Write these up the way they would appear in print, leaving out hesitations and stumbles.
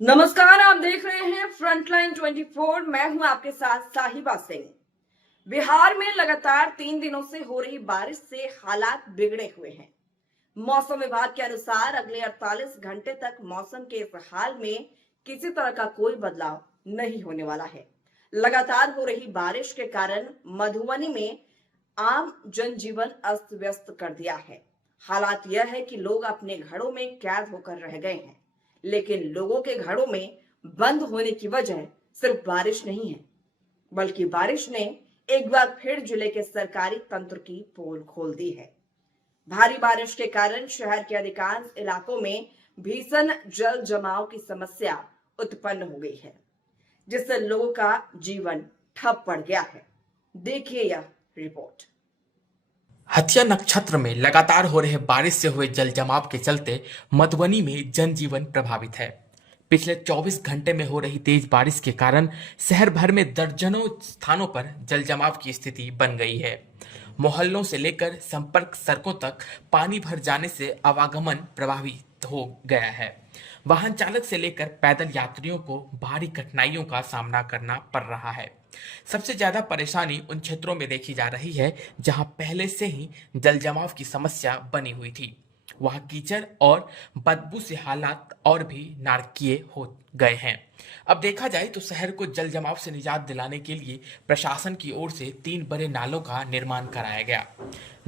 नमस्कार, आप देख रहे हैं फ्रंटलाइन 24। मैं हूं आपके साथ साहिबा सिंह। बिहार में लगातार 3 दिनों से हो रही बारिश से हालात बिगड़े हुए हैं। मौसम विभाग के अनुसार अगले 48 घंटे तक मौसम के इस हाल में किसी तरह का कोई बदलाव नहीं होने वाला है। लगातार हो रही बारिश के कारण मधुबनी में आम जनजीवन अस्त व्यस्त कर दिया है। हालात यह है कि लोग अपने घरों में कैद होकर रह गए हैं, लेकिन लोगों के घरों में बंद होने की वजह सिर्फ बारिश नहीं है, बल्कि बारिश ने एक बार फिर जिले के सरकारी तंत्र की पोल खोल दी है। भारी बारिश के कारण शहर के अधिकांश इलाकों में भीषण जल जमाव की समस्या उत्पन्न हो गई है, जिससे लोगों का जीवन ठप पड़ गया है। देखिए यह रिपोर्ट। हत्या नक्षत्र में लगातार हो रहे बारिश से हुए जल जमाव के चलते मधुबनी में जनजीवन प्रभावित है। पिछले 24 घंटे में हो रही तेज बारिश के कारण शहर भर में दर्जनों स्थानों पर जल जमाव की स्थिति बन गई है। मोहल्लों से लेकर संपर्क सड़कों तक पानी भर जाने से आवागमन प्रभावित हो गया है। वाहन चालक से लेकर पैदल यात्रियों को भारी कठिनाइयों का सामना करना पड़ रहा है। सबसे ज्यादा परेशानी उन क्षेत्रों में देखी जा रही है जहां पहले से ही जल जमाव की समस्या बनी हुई थी। वहां कीचड़ और बदबू से हालात और भी नारकीय हो गए हैं। अब देखा जाए तो शहर को जल जमाव से निजात दिलाने के लिए प्रशासन की ओर से 3 बड़े नालों का निर्माण कराया गया।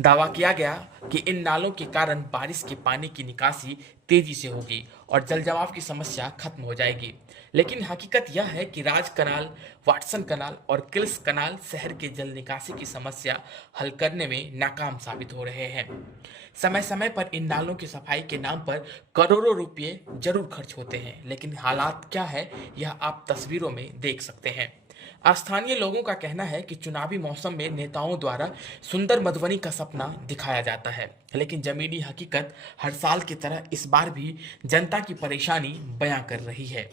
दावा किया गया कि इन नालों के कारण बारिश के पानी की निकासी तेजी से होगी और जल जमाव की समस्या खत्म हो जाएगी। लेकिन हकीकत यह है कि राज कनाल, वाटसन कनाल और किल्स कनाल शहर के जल निकासी की समस्या हल करने में नाकाम साबित हो रहे हैं। समय समय पर इन नालों की सफाई के नाम पर करोड़ों रुपए जरूर खर्च होते हैं, लेकिन हालात क्या है यह आप तस्वीरों में देख सकते हैं। स्थानीय लोगों का कहना है कि चुनावी मौसम में नेताओं द्वारा सुंदर मधुबनी का सपना दिखाया जाता है, लेकिन जमीनी हकीकत हर साल की तरह इस बार भी जनता की परेशानी बयां कर रही है।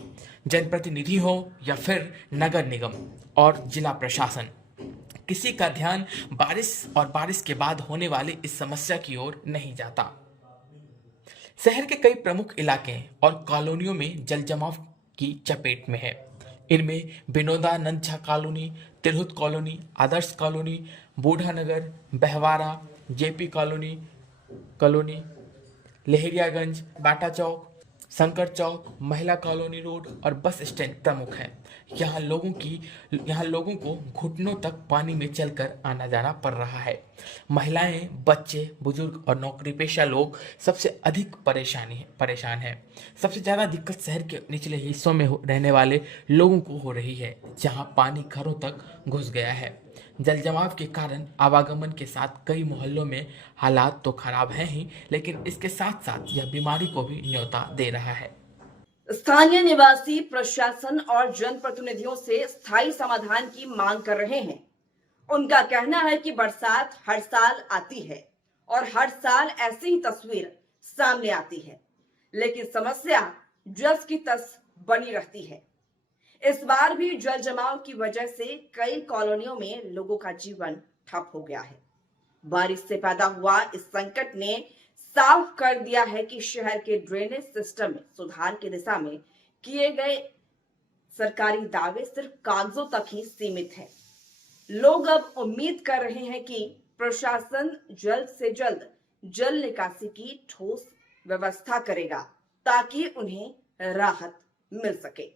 जनप्रतिनिधि हो या फिर नगर निगम और जिला प्रशासन, किसी का ध्यान बारिश और बारिश के बाद होने वाली इस समस्या की ओर नहीं जाता। शहर के कई प्रमुख इलाके और कॉलोनियों में जल जमाव की चपेट में है। इनमें विनोदानंद झा कॉलोनी, तिरहुत कॉलोनी, आदर्श कॉलोनी, बूढ़ा नगर, बहवारा, जेपी कॉलोनी कॉलोनी लहेरियागंज, बाटा चौक, शंकर चौक, महिला कॉलोनी रोड और बस स्टैंड प्रमुख हैं। यहाँ लोगों को घुटनों तक पानी में चलकर आना जाना पड़ रहा है। महिलाएं, बच्चे, बुजुर्ग और नौकरी पेशा लोग सबसे अधिक परेशान हैं। सबसे ज़्यादा दिक्कत शहर के निचले हिस्सों में रहने वाले लोगों को हो रही है, जहाँ पानी घरों तक घुस गया है। जल जमाव के कारण आवागमन के साथ कई मोहल्लों में हालात तो खराब हैं ही, लेकिन इसके साथ साथ यह बीमारी को भी न्योता दे रहा है। स्थानीय निवासी प्रशासन और जनप्रतिनिधियों से स्थायी समाधान की मांग कर रहे हैं। उनका कहना है कि बरसात हर साल आती है और हर साल ऐसी ही तस्वीर सामने आती है, लेकिन समस्या जस की तस बनी रहती है। इस बार भी जल जमाव की वजह से कई कॉलोनियों में लोगों का जीवन ठप हो गया है। बारिश से पैदा हुआ इस संकट ने साफ कर दिया है कि शहर के ड्रेनेज सिस्टम में सुधार की दिशा में किए गए सरकारी दावे सिर्फ कागजों तक ही सीमित हैं। लोग अब उम्मीद कर रहे हैं कि प्रशासन जल्द से जल्द जल निकासी की ठोस व्यवस्था करेगा, ताकि उन्हें राहत मिल सके।